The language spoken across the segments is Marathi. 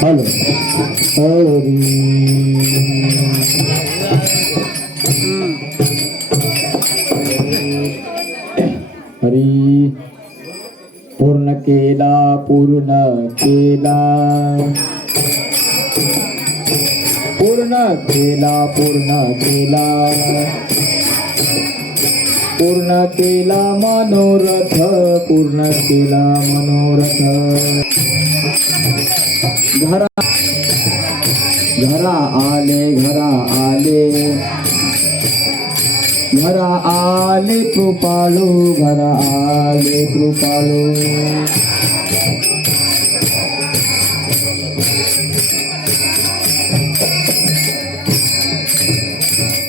Hello. Hello. केला पूर्ण केला. पूर्ण केला पूर्ण केला. पूर्ण केला मनोरथ पूर्ण केला मनोरथ. घरा घरा आले घरा आले. घरा आ आले कृपालो घरा आले कृपाळू.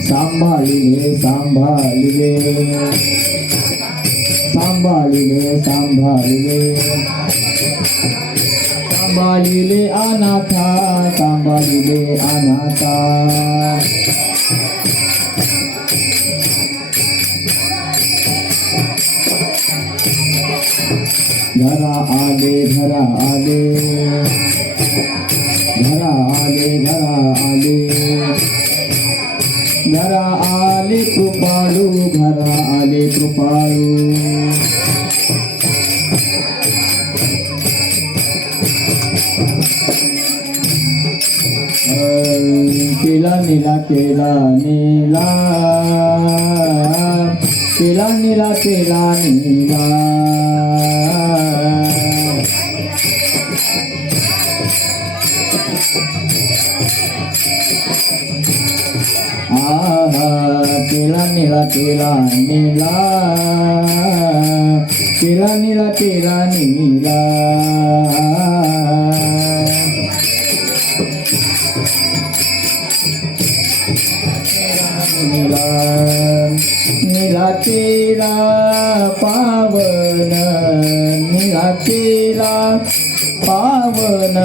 सांभाळिले सांभाळिले. सांभाळिले सांभाळिले. सांभाळिले अनाथा सांभाळिले अनाथा. घरा आले घरा आले. घरा आले घरा आले. घरा आले कृपाळू घरा आले कृपाळू. केला निला केला नीला. केला निला केला निला. केला निळा केला निळा केला निळा केला निळा निळा केला पावन निळा केला पावन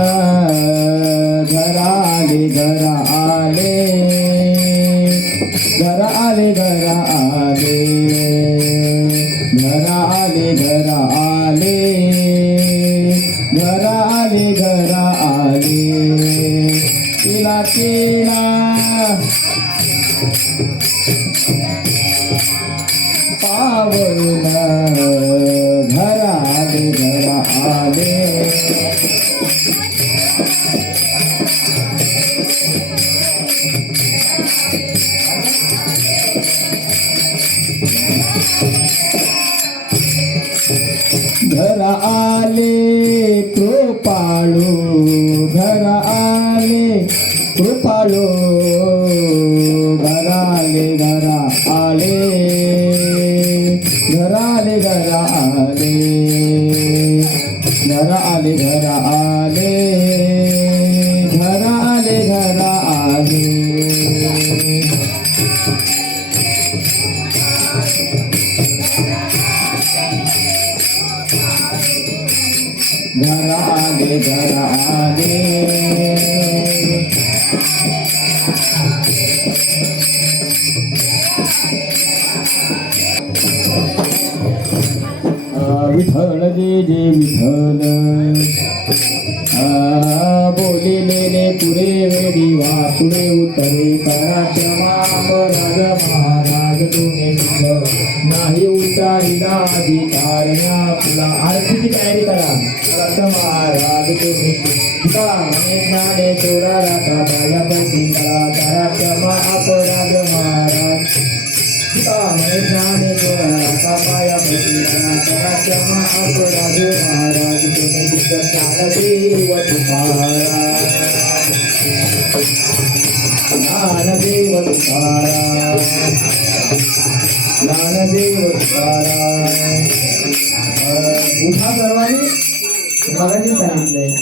पावन घरा आले घरा आले घर आले कृपाळू घर आले कृपाळू. Dara Adi Dara Adi मेले पुरे वेळी वा पुढे उतरे ताराच्या माप राज महाराज तुम्ही नाही उचारिला अधिकार आपला. आरतीची तयारी करा. रथ महाराज तुम्ही ज्ञाने चोरा राधा बायापती ताराच्या माप राज महाराज ज्ञाने चोरा शिवाय महाराज कालदेव ज्ञानदेव तुकारा ज्ञानदेव तुकारा उठा सर्वांनी. मराठी सांगितलंय.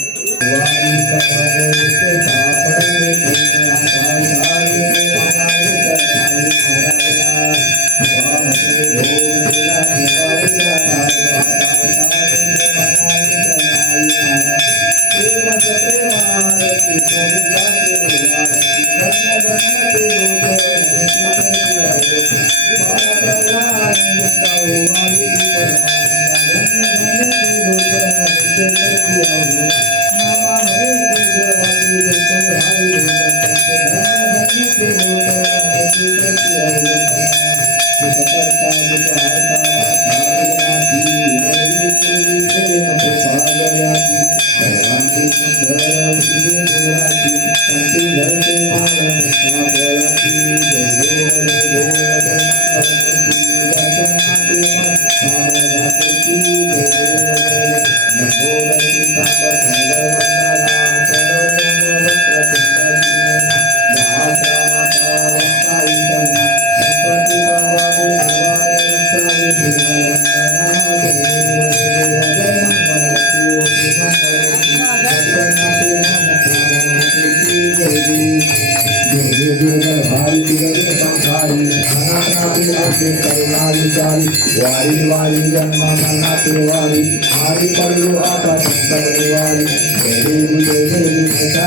वारी वारी जन्म मनाते वारी हरी पडलो आता संकट वारी देवी देवी सदा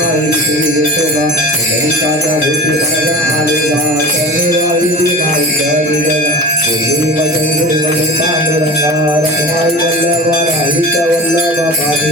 प्रसन्न होती भूती आलेला वजन पांडुरंगा रखमाई वल्लभा वल्लभा पाठी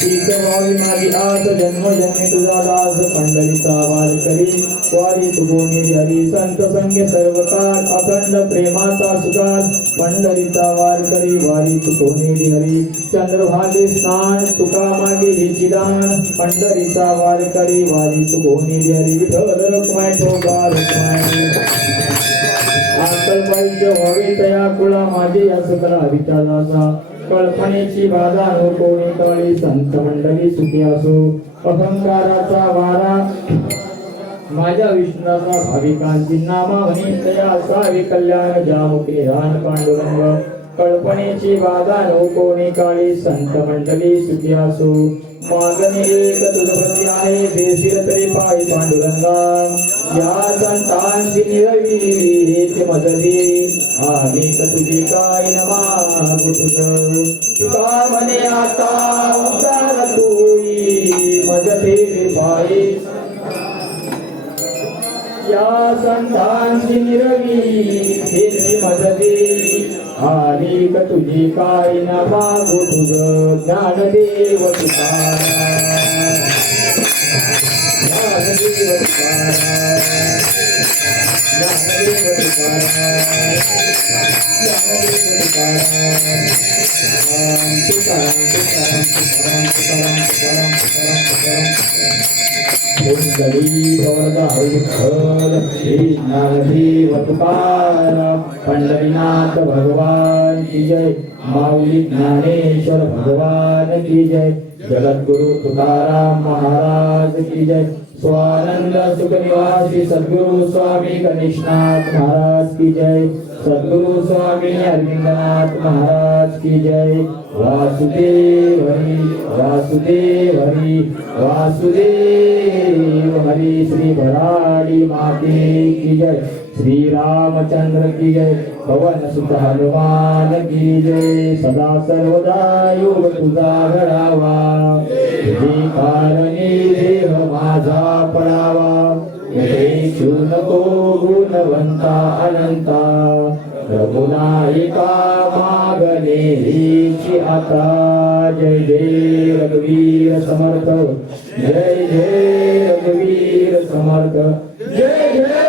माझा आरती माझी आस जन्म जन्मी तुझा दास पंढरीचा वार करी वारी तुगोनी हरी संत संगे सर्व काळ अखंड प्रेमाचा सुकाल पंढरीचा वार करी वारी तुकोनी हरी चंद्रभागे स्नान तुका मागे हिची दान पंढरीचा वार करी वारी तुकोनी हरी विठ्ठल रखमाय ठोका व्हावी तया कुळा माझी या सकला विचाराचा कल्पनेची बाधा नो कोणी काळी संत मंडळी सुखी असो. अहंकाराचा वारा. माझ्या विष्णूचा भाविकांची नामा म्हणी. तया कल्याण जामुखी रान पांडुरंग. कल्पनेची बाधा नो कोणी काळी संत मंडळी सुखी असो. मागणी एक तुझपती आहे देशील तरी पाय पांडुरंगा. या संतांची निरवी हेच मदती आम्ही तुझी काय न मागू तुझ तुका म्हणे आता उद्धार तोई मदते पायी या संतांची निरवी हेची मदते आणि क तुझी काय न मागू तुझ ज्ञान देव ज्ञानदेव तुकाराम पंढरीनाथ भगवान की जय। माऊली ज्ञानेश्वर भगवान की जय। जगद्गुरु तुकाराम महाराज की जय। स्वानंद सुख निवासी सद्गुरु स्वामी गणेशनाथ महाराज की जय। सद्गुरु स्वामी अरविंदनाथ महाराज की जय। वासुदेव हरी वासुदेव हरी वासुदेव हरी श्री भराडी माते की जय। श्री रामचंद्र की जय। पवन सुत हनुमान की जय। सदा सर्वदा योग तुझा घडावा तुझी कारणी देह माझा पडावा। येथू नको गुणवंता अनंता। रघुनायिका मागणे हीची आता जय जय रघुवीर समर्थ जय जय रघुवीर समर्थ जय जय